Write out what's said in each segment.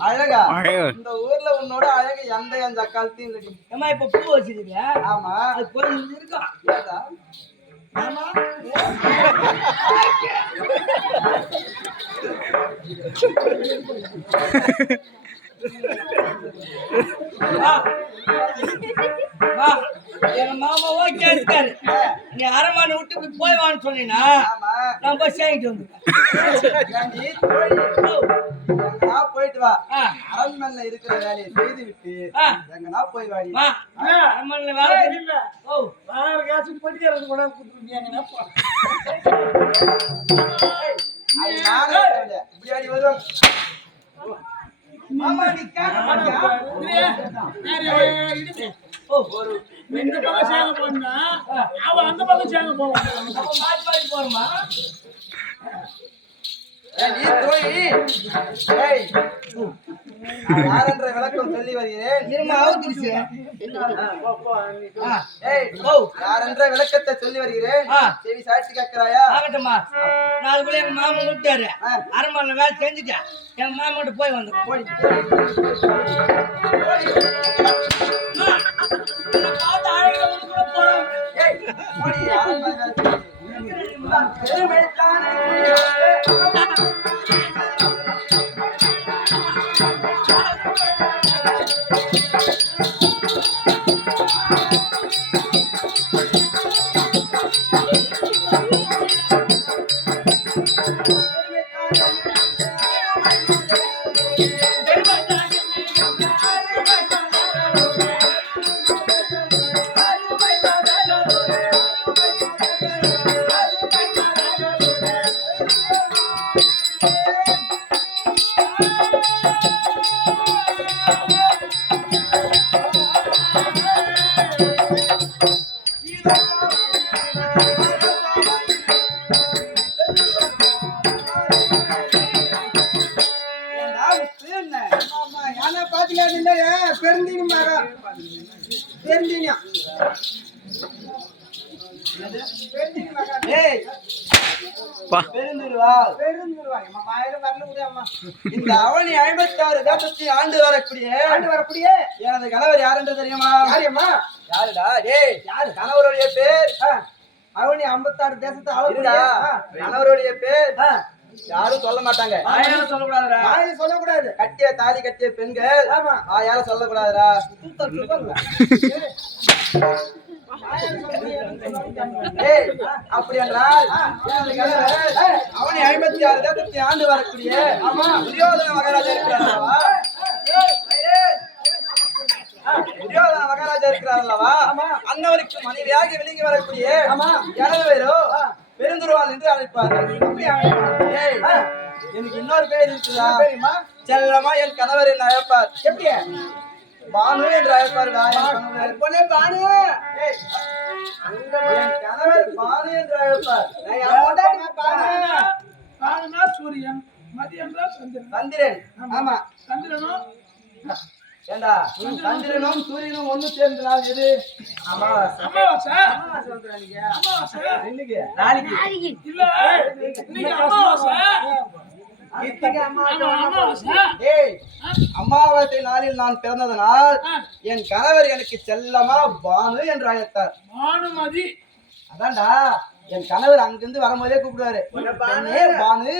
அழகா. இந்த ஊர்ல உன்னோட அழகு எந்த எந்த அக்காலத்தையும் இல்லடி ஏம்மா இப்ப பூ வச்சிருக்கியா? ஆமா. அது கொஞ்சம் இருக்கா? ஏதா ஆமா வா. வா. எங்க மாமாவா கேட்டாரு நீ அரண்மனை விட்டு போய் வான்னு சொன்னீங்கன்னா நான் போய் சேங்கிட்டு வந்துட்டேன் போயிட்டு வா. அரண்மனையில இருக்கிற வேலையை செய்து விட்டு ஆ. எங்கனா போய் வாடி. வா அரண்மனையில வேலை தெரியல ஓ. அது நானே சொல்லல. இப்படி வாடி வருவாங்க. மாமா நீ கேட்க மாட்டியா? ஓ. போனா அவ அந்த பக்கம் சேங்க போவான் அப்ப மாத்தி மாத்தி போறோமா விளக்கம் சொல்லி வருகிறேன் விளக்கத்தை சொல்லி வருகிறேன். செவி சாட்சி கேட்கிறாயா ஆகட்டும்மா. நாளுக்குள்ள எங்க மாமன் விட்டாரு அரண்மனை வேலை செஞ்சுட்டேன். எங்க மாமன் கிட்ட போய் பார்த்து கூட போறோம் ஏய் அம்மா, வாயில வரல விடு, அம்மா. இந்த அவனி ஐம்பத்தாறு தேசத்தை ஆண்டு வரக்கூடிய ஆண்டு வரக்கூடிய? எனது கணவர் யார் என்று தெரியுமா? யாரியம்மா? யாருடா? டேய். யாரு? கணவருடைய பேர். அவனி ஐம்பத்தாறு தேசத்தை ஆளக்கூடிய கணவருடைய பேர். யாரும் சொல்ல மாட்டாங்க. வாயில சொல்லக்கூடாது. கட்டிய தாலி கட்டிய பெண்கள் சொல்லக்கூடாதுடா. ஏய், அப்படி என்றால் அவனை ஐம்பத்தி ஆறு தேசத்தை ஆண்டு வரக்கூடிய ஆமா. துரியோதன மகாராஜா இருக்கிறார் துரியோதன மகாராஜா இருக்கிறார் அல்லவா அன்னவருக்கு மனைவியாக விளங்கி வரக்கூடிய எனது பேரோ பெருந்துருவாள் என்று அழைப்பார்கள். எனக்கு இன்னொரு பேர் இருக்குதா? செல்லமா என் கணவர் என்ன அழைப்பார். எப்படி? பானு என்று அழைப்பாருடா பொண்ணே பானு. கணவர் பானு என்று அழைப்பார். நான் என் பொண்டாட்டி பானு? காலனா சூரியன் மதியம் சந்திரன். சந்திரன். ஆமா. சந்திரனும் ஏண்டா சந்திரனும் சூரியனும் ஒண்ணு சேர்ந்துடலாம் எது அமாவாசை. நாளில் நான் பிறந்ததனால் என் கணவர் எனக்கு செல்லமா பானு என்று அழைத்தார். பானுமதி. அதான்டா என் கணவர் அங்கிருந்து வரும்போதே கூப்பிடுவாரு. பானு.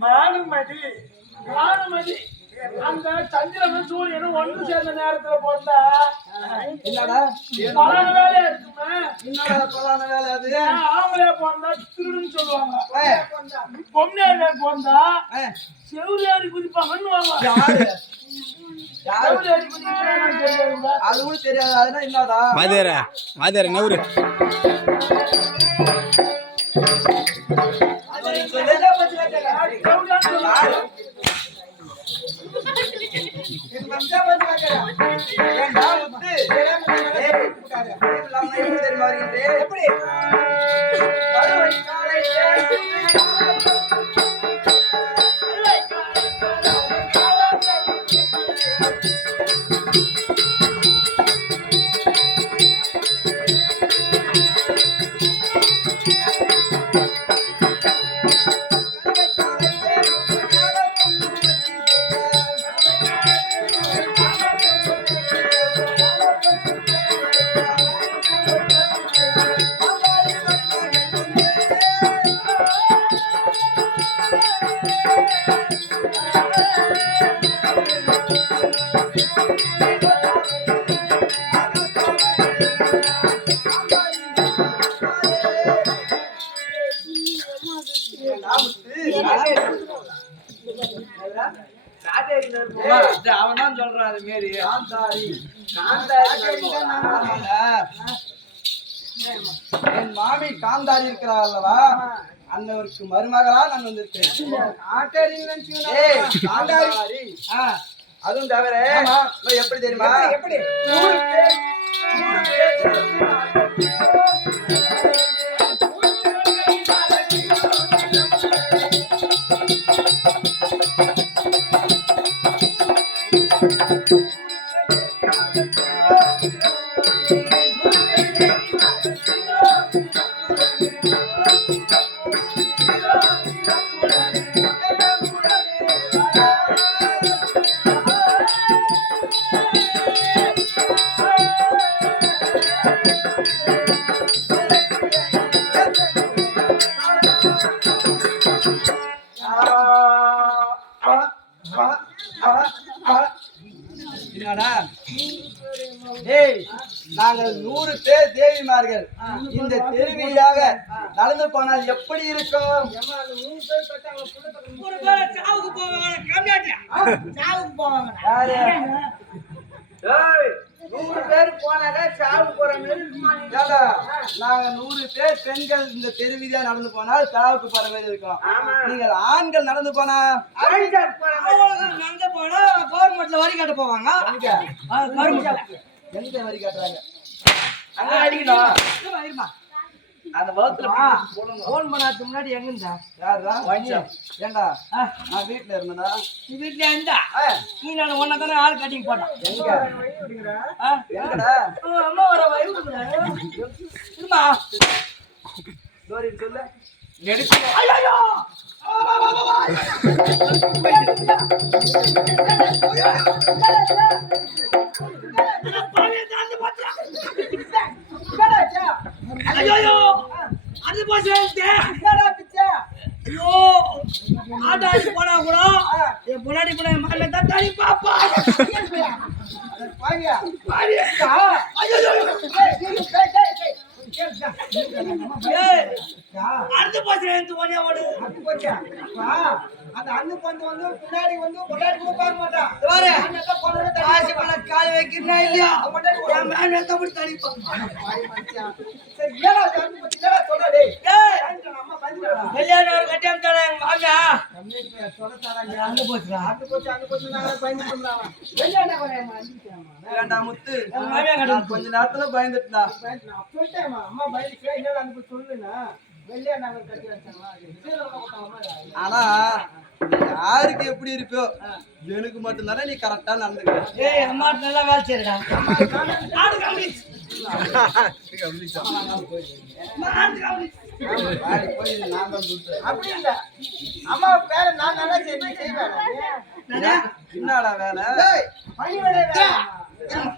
பானுமதி பானுமதி அந்த சந்திரனும் சூரியனும் ஒன்று சேர்ந்த நேரத்துல போட்டா என்னடா? பலன வேலையா இருக்குமே. என்னடா பலான வேலை அது? ஏன் ஆம்பளையா பிறந்தா திருடுன்னு சொல்லுவாங்க. ஏய், பொம்மையா பிறந்தா ஏய், செவிலியாரி குதிப்பாங்கன்னு யாரு? அது கூட தெரியாது அதுனா என்னடா வாதியார வாதியார நவுரு. எப்படி? அவன் தான் சொல்றான் அது மாரி. காந்தாரி காந்தாரி என் மாமி காந்தாரி இருக்கிறார் அல்லவா? அன்னவருக்கு மருமகளா நான் வந்திருக்கேன். ஏய், காந்தாரி ஆ, அதுவும் தவிர எப்படி தெரியுமா? எப்படி நடந்து போனால் எப்படி இருக்கும்? ஒரு பேரை சாவுக்கு போவாங்க கம்மியாட்டியா சாவுக்கு போவாங்க யாரு? நூறு பேர் போனாங்க சாவு போற மாதிரி இருக்குமா நீ? ஏண்டா, நாங்க நூறு பேர் பெண்கள் இந்த தெருவிதியா நடந்து போனால் சாவுக்கு போற மாதிரி இருக்கும். நீங்கள் ஆண்கள் நடந்து போனா? அங்க போனா கவர்மெண்ட்ல வரி கட்ட போவாங்க. எங்க? எங்க வரி காட்டுறாங்க? அங்க அடிக்கணும். அந்த வகுத்துல போன் பண்ணாதுக்கு முன்னாடி எங்க இருந்தா யாருடா ஏண்டா? ஆ, நான் வீட்டுல இருந்தேனா நீ வீட்டுல இருந்தா? நீ நான் ஒன்ன தானே ஆள் கட்டிங் போட்டான் எங்க? ஆ, எங்கடா? ஆ, அம்மா வர வயிறு இருமா. டோரி சொல்லு ஐயோ ஐயோ ஆட்டாடி போனா கூட என் முன்னாடி போனா என் தான் தடி பாப்பா அடுத்து போச்சு எனக்கு ஒன்னே ஓடு? அந்த அண்ணு வந்து வந்து பின்னாடி வந்து கொண்டாடி கூட பார்க்க மாட்டான் பாரு காசு பண்ண கால் வைக்கிறா இல்லையா? என் மேல தப்பு தடிப்பான் சரி, ஏடா ஏடா சொல்றா டேய்? கல்யாணம் ஒரு கட்டி அமிச்சாடா எங்க மாமியா? போச்சுடா. அண்ணு போச்சு, அண்ணு போச்சு, நான் பயந்துட்டோம்டா முத்து. மாமியா கொஞ்ச நேரத்துல பயந்துட்டா. பயந்துட்டான். அப்ப சொல்லிட்டேம்மா, அம்மா பயந்துச்சு, என்னடா அண்ணு போய் ஆனா யாருக்கு எப்படி இருப்பியோ எனக்கு மட்டும்தானே நீ கரெக்டா நடந்துக்கிற ஏய் அம்மா நல்லா வேலை சொல்றேன். அப்படி இல்ல. அம்மா பேர நான் நல்லா செஞ்சு செய்வேன் என்னடா வேலை பணி வேலையை வேணாம்மா.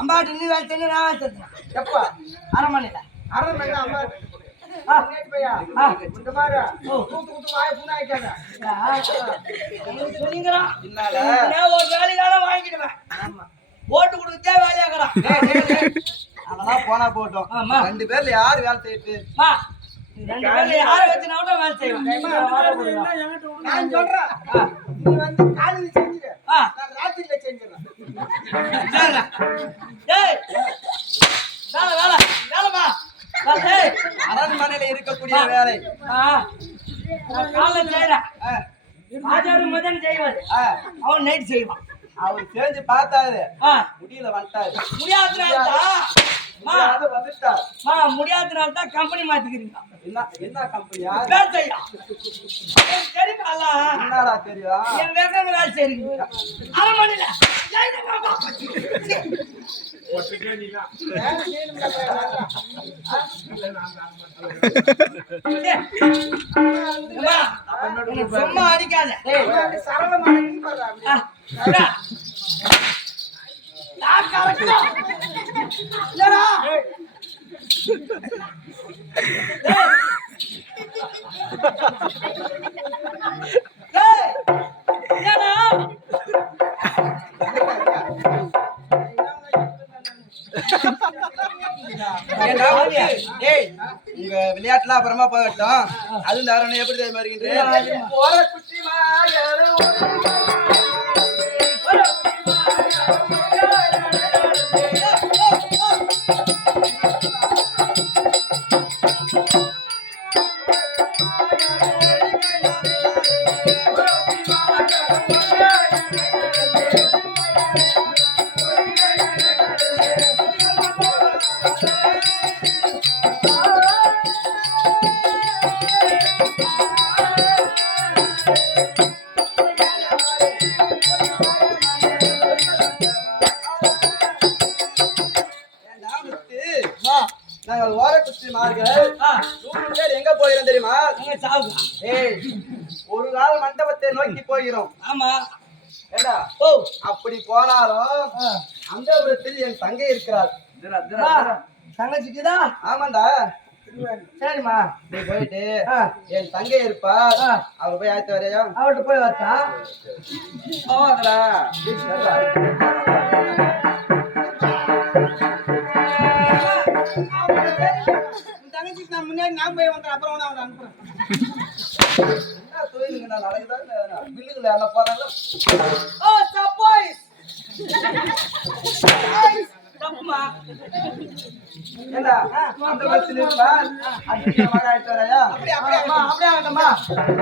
அம்மாட்டு நீ வேலை செஞ்சு நான் வேலை செஞ்சேன் எப்பா அரை மணில அரை மணி நேரம் அம்மா ஒரு வேலைக்காக வாங்கிடுவேன் ஓட்டு கொடுத்தே வேலையாகிறான் அதெல்லாம் போனா போட்டோம். ரெண்டு பேர்ல யாரு வேலை செய்யுது ரெண்டு பேர்ல யாரை வச்சு நான் வேலை செய்வேன் நான் சொல்றேன் நீ வந்து காலையில செஞ்சிரு நான் ராத்திரில செஞ்சிடறேன் சரிடா. டேய் வேலை வேலை வேலைமா டேய் அரண்மனையில இருக்கக்கூடிய வேலை. காலைல செய்யறேன் ஆச்சாரி முதன் செய்வார். அவன் நைட் செய்வான். அவர் செஞ்சு பார்த்தாரு. முடியல வந்துட்டாரு. முடியாத. வந்துட்டார். மா முடியாதனால தான் கம்பெனி மாத்திக்கிறீங்க. என்ன என்ன கம்பெனியா வேலை தெரியுமால என்னடா தெரியும் என் வேலை செய்றீங்க. அரை மணில. ஜெயில சும்மா அடிக்காத சரளமான விளையாட்டுலாம் அப்புறமா போகட்டும் அது அரண்மனை எப்படி தெரியுமா இருக்கின்ற நோக்கி போகிறோம் ஆமா. ஏண்டா? ஓ. அப்படி போனாலும் அந்த விதத்தில் என் தங்கை இருக்கிறாள். தங்கச்சிக்குதா? ஆமாண்டா. சரிம்மா. நீ போயிட்டு. என் தங்கை இருப்பா. ஆ. அவ போய் ஆய்த்து வரையா? அவர்கிட்ட போய் வரட்டா? போவாங்களா நான் முன்னாடி நான் போய் வந்தேன் அப்புறம் உன்னை அவனை அனுப்புறேன். அப்படியே அப்படியே அப்படியே